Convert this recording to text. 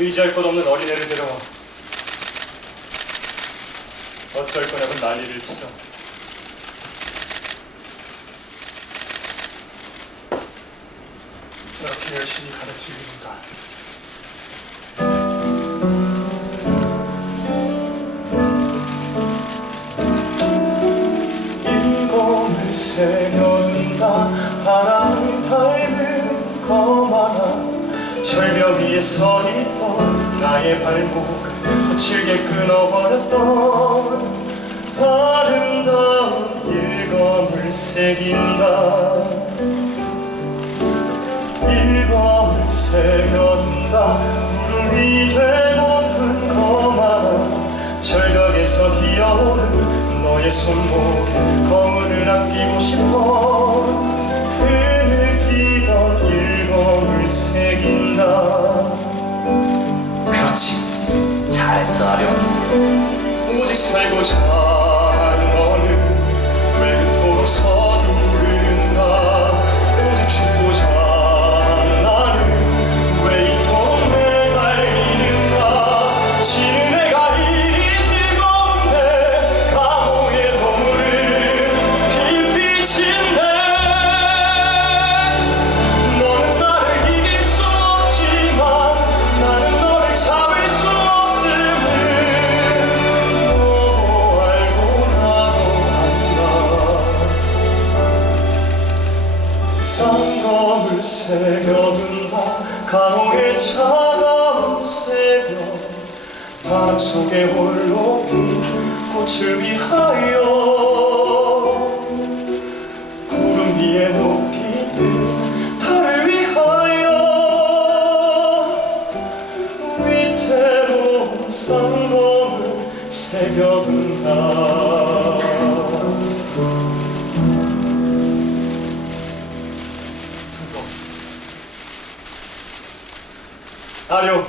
의지할 것 없는 어린애를 데려와. 어쩔 거냐고 난리를 치죠. 저렇게 열심히 가르칠 일인가? 인공을 새겨둔다. 바람 닮은 거만한 절벽 위에 서 있던 나의 발목을 거칠게 끊어버렸던 아름다운 일검을 새긴다. 일검을 구름 위에 높은 거만한 절벽에서 기어오른 너의 손목에 거울을 안기고 싶어 새긴다 그렇지. 잘했어 아령 오직 살고자 하는 너는 새겨둔다 감옥의 차가운 새벽. 바람 속에 홀로 핀 꽃을 위하여 구름 위에 높이 뜬 달을 위하여 위태로운 쌍검을 새겨둔다 아주